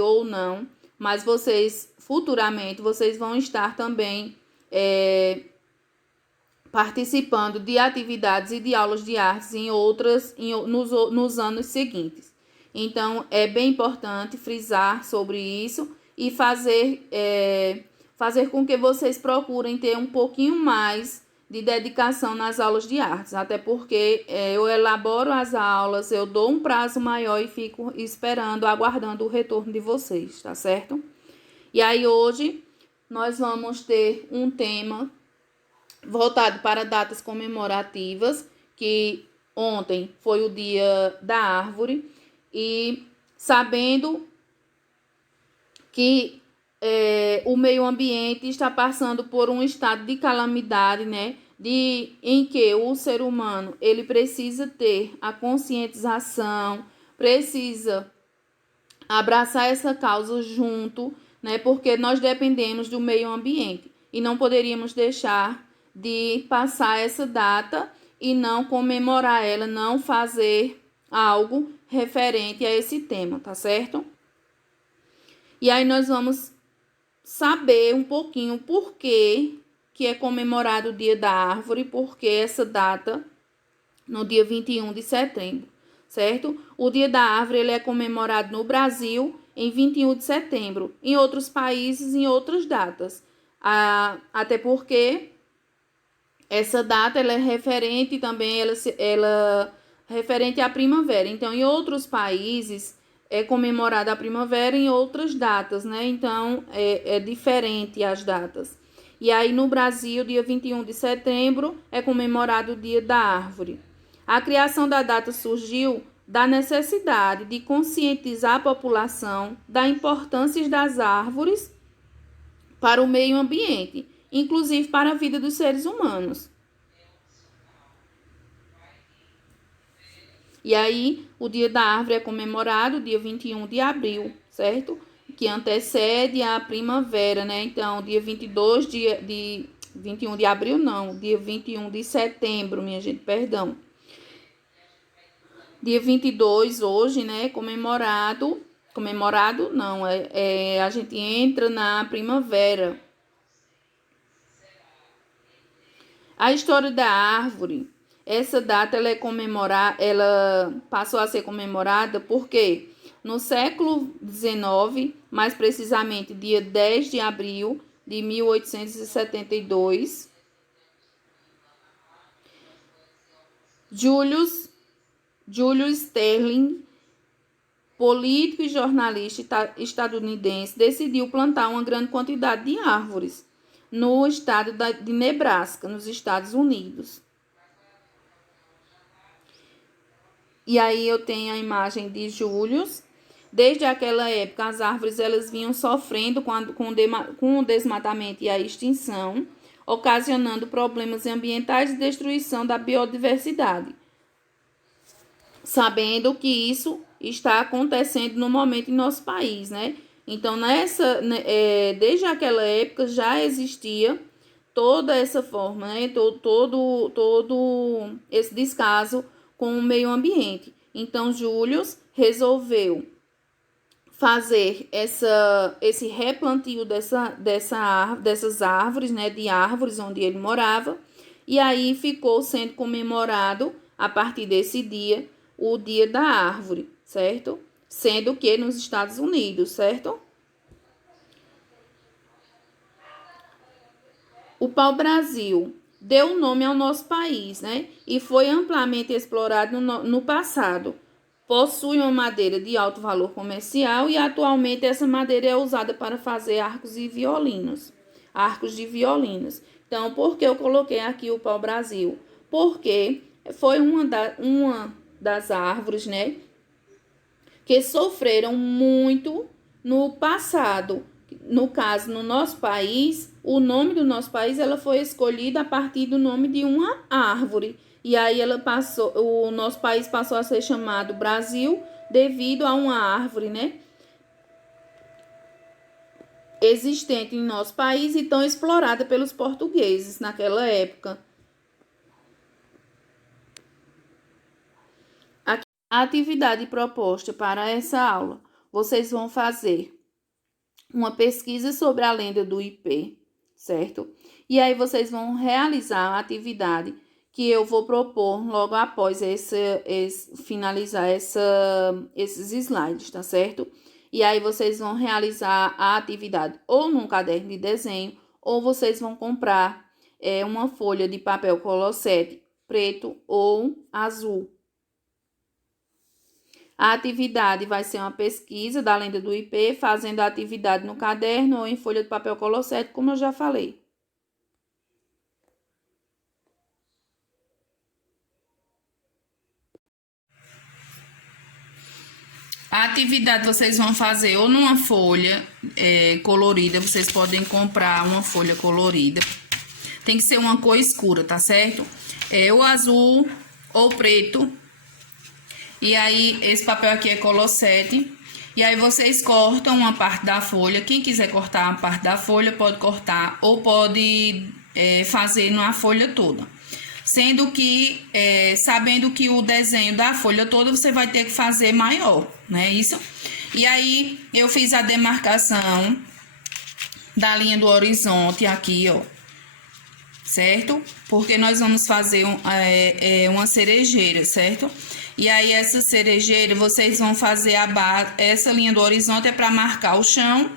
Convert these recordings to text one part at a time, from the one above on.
ou não, mas vocês, futuramente, vocês vão estar também participando de atividades e de aulas de artes nos anos seguintes. Então, é bem importante frisar sobre isso e fazer com que vocês procurem ter um pouquinho mais de dedicação nas aulas de artes, até porque eu elaboro as aulas, eu dou um prazo maior e fico esperando, aguardando o retorno de vocês, tá certo? E aí hoje nós vamos ter um tema voltado para datas comemorativas, que ontem foi o Dia da Árvore, e sabendo que o meio ambiente está passando por um estado de calamidade, né? Em que o ser humano ele precisa ter a conscientização, precisa abraçar essa causa junto, né? Porque nós dependemos do meio ambiente e não poderíamos deixar de passar essa data e não comemorar ela, não fazer algo referente a esse tema, tá certo? E aí nós vamos saber um pouquinho por que é comemorado o Dia da Árvore, porque essa data no dia 21 de setembro, certo? O Dia da Árvore ele é comemorado no Brasil em 21 de setembro, em outros países em outras datas. Até porque essa data ela é referente também, ela referente à primavera. Então, em outros países é comemorada a primavera em outras datas, né? Então, é diferente as datas. E aí, no Brasil, dia 21 de setembro, é comemorado o Dia da Árvore. A criação da data surgiu da necessidade de conscientizar a população da importância das árvores para o meio ambiente, inclusive para a vida dos seres humanos. E aí, o Dia da Árvore é comemorado dia 21 de abril, certo? Que antecede a primavera, né? Então, dia 22 de 21 de abril, não, dia 21 de setembro, minha gente, perdão. Dia 22, hoje, né, comemorado não, a gente entra na primavera. A história da árvore, essa data ela passou a ser comemorada porque no século XIX, mais precisamente dia 10 de abril de 1872, Julius Sterling, político e jornalista estadunidense, decidiu plantar uma grande quantidade de árvores no estado de Nebraska, nos Estados Unidos. E aí eu tenho a imagem de Julius. Desde aquela época, as árvores elas vinham sofrendo com o desmatamento e a extinção, ocasionando problemas ambientais e destruição da biodiversidade. Sabendo que isso está acontecendo no momento em nosso país, né? Então, desde aquela época já existia toda essa forma, né? Todo esse descaso com o meio ambiente. Então, Júlio resolveu fazer esse replantio dessas árvores, né? De árvores onde ele morava. E aí ficou sendo comemorado, a partir desse dia, o Dia da Árvore, certo? Sendo que nos Estados Unidos, certo? O pau-brasil deu nome ao nosso país, né? E foi amplamente explorado no passado. Possui uma madeira de alto valor comercial e atualmente essa madeira é usada para fazer arcos de violinos. Então, por que eu coloquei aqui o pau-brasil? Porque foi uma das árvores, né, que sofreram muito no passado. No caso, no nosso país, o nome do nosso país ela foi escolhida a partir do nome de uma árvore. E aí o nosso país passou a ser chamado Brasil devido a uma árvore, né, existente em nosso país e tão explorada pelos portugueses naquela época. A atividade proposta para essa aula. vocês vão fazer uma pesquisa sobre a lenda do ipê, certo? E aí vocês vão realizar a atividade que eu vou propor logo após finalizar esses slides, tá certo? E aí vocês vão realizar a atividade ou num caderno de desenho, ou vocês vão comprar uma folha de papel colossete preto ou azul. A atividade vai ser uma pesquisa da lenda do ipê, fazendo a atividade no caderno ou em folha de papel colossete, como eu já falei. A atividade vocês vão fazer ou numa folha colorida, vocês podem comprar uma folha colorida. Tem que ser uma cor escura, tá certo? O azul ou preto. E aí, esse papel aqui é colossete. E aí, vocês cortam uma parte da folha. Quem quiser cortar uma parte da folha, pode cortar ou pode fazer numa folha toda. Sendo que, sabendo que o desenho da folha toda, você vai ter que fazer maior, né? Isso. E aí, eu fiz a demarcação da linha do horizonte aqui, ó. Certo? Porque nós vamos fazer uma cerejeira, certo? E aí, essa cerejeira, vocês vão fazer a base, essa linha do horizonte é para marcar o chão.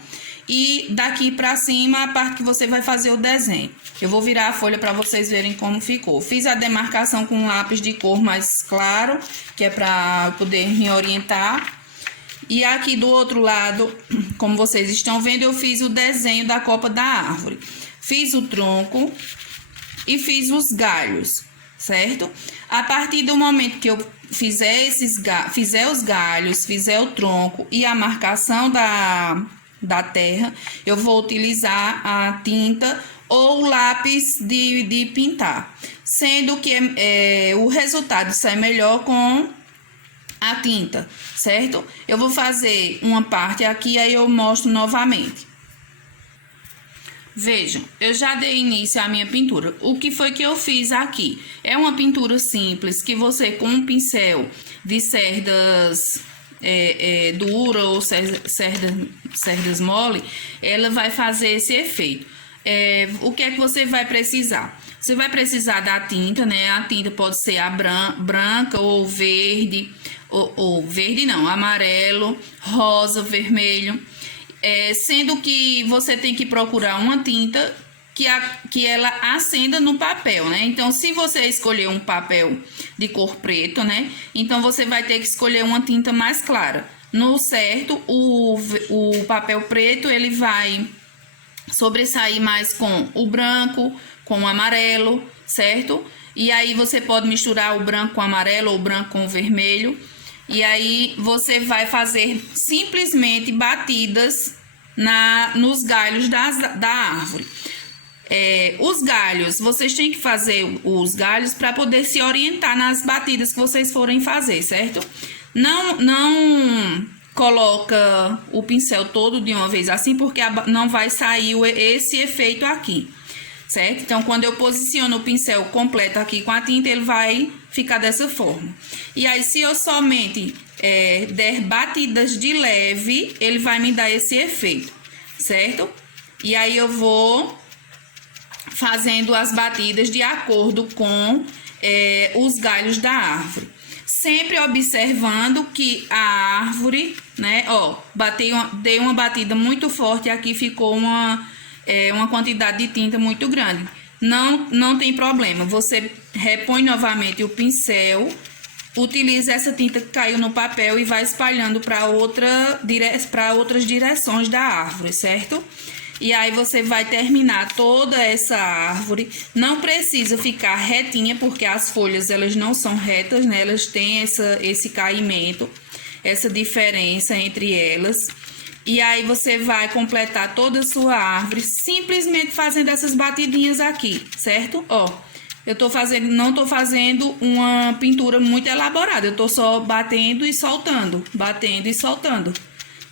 E daqui para cima, a parte que você vai fazer o desenho. Eu vou virar a folha para vocês verem como ficou. Fiz a demarcação com um lápis de cor mais claro, que é para poder me orientar. E aqui do outro lado, como vocês estão vendo, eu fiz o desenho da copa da árvore. Fiz o tronco e fiz os galhos, certo? A partir do momento que eu fizer os galhos, fizer o tronco e a marcação da terra, eu vou utilizar a tinta ou o lápis de pintar, sendo que o resultado sai melhor com a tinta, certo? Eu vou fazer uma parte aqui, aí eu mostro novamente. Vejam, eu já dei início à minha pintura. O que foi que eu fiz aqui? É uma pintura simples, que você com um pincel de cerdas dura ou cerdas mole, ela vai fazer esse efeito. O que é que você vai precisar? Você vai precisar da tinta, né? A tinta pode ser a branca ou verde, ou verde não, amarelo, rosa, vermelho. Sendo que você tem que procurar uma tinta que ela acenda no papel, né? Então, se você escolher um papel de cor preto, né? Então, você vai ter que escolher uma tinta mais clara. No certo, o papel preto, ele vai sobressair mais com o branco, com o amarelo, certo? E aí, você pode misturar o branco com o amarelo ou o branco com o vermelho. E aí, você vai fazer simplesmente batidas nos galhos da árvore. Os galhos, vocês têm que fazer os galhos para poder se orientar nas batidas que vocês forem fazer, certo? Não coloca o pincel todo de uma vez assim, porque não vai sair esse efeito aqui, certo? Então, quando eu posiciono o pincel completo aqui com a tinta, ele vai ficar dessa forma. E aí, se eu somente der batidas de leve, ele vai me dar esse efeito, certo? E aí, eu vou fazendo as batidas de acordo com os galhos da árvore. Sempre observando que a árvore, né, ó, dei uma batida muito forte, aqui ficou uma quantidade de tinta muito grande. Não tem problema, você repõe novamente o pincel, utiliza essa tinta que caiu no papel e vai espalhando para outras direções da árvore, certo? E aí você vai terminar toda essa árvore. Não precisa ficar retinha, porque as folhas elas não são retas, né? Elas têm esse caimento, essa diferença entre elas. E aí você vai completar toda a sua árvore simplesmente fazendo essas batidinhas aqui, certo? Ó, não tô fazendo uma pintura muito elaborada, eu tô só batendo e soltando,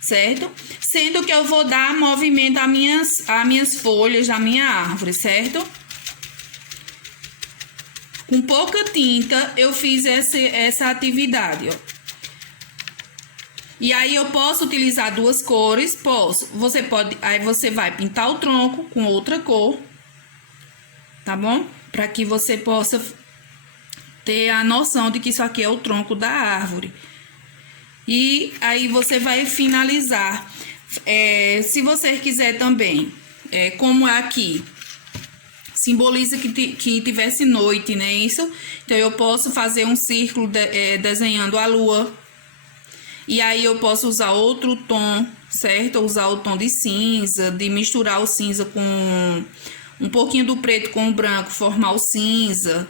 certo? Sendo que eu vou dar movimento às minhas folhas da minha árvore, certo? Com pouca tinta eu fiz essa atividade, ó. E aí eu posso utilizar duas cores? Posso. Você pode, aí você vai pintar o tronco com outra cor, tá bom? Para que você possa ter a noção de que isso aqui é o tronco da árvore. E aí você vai finalizar. Se você quiser também, como aqui simboliza que tivesse noite, né? Isso. Então eu posso fazer um círculo desenhando a lua. E aí eu posso usar outro tom, certo? Usar o tom de cinza, de misturar o cinza com um pouquinho do preto com o branco, formar o cinza.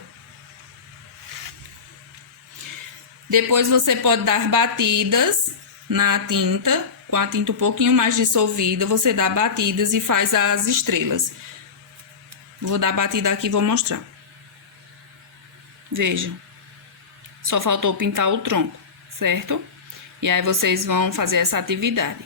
Depois você pode dar batidas na tinta, com a tinta um pouquinho mais dissolvida, você dá batidas e faz as estrelas. Vou dar batida aqui e vou mostrar. Vejam. Só faltou pintar o tronco, certo? E aí vocês vão fazer essa atividade.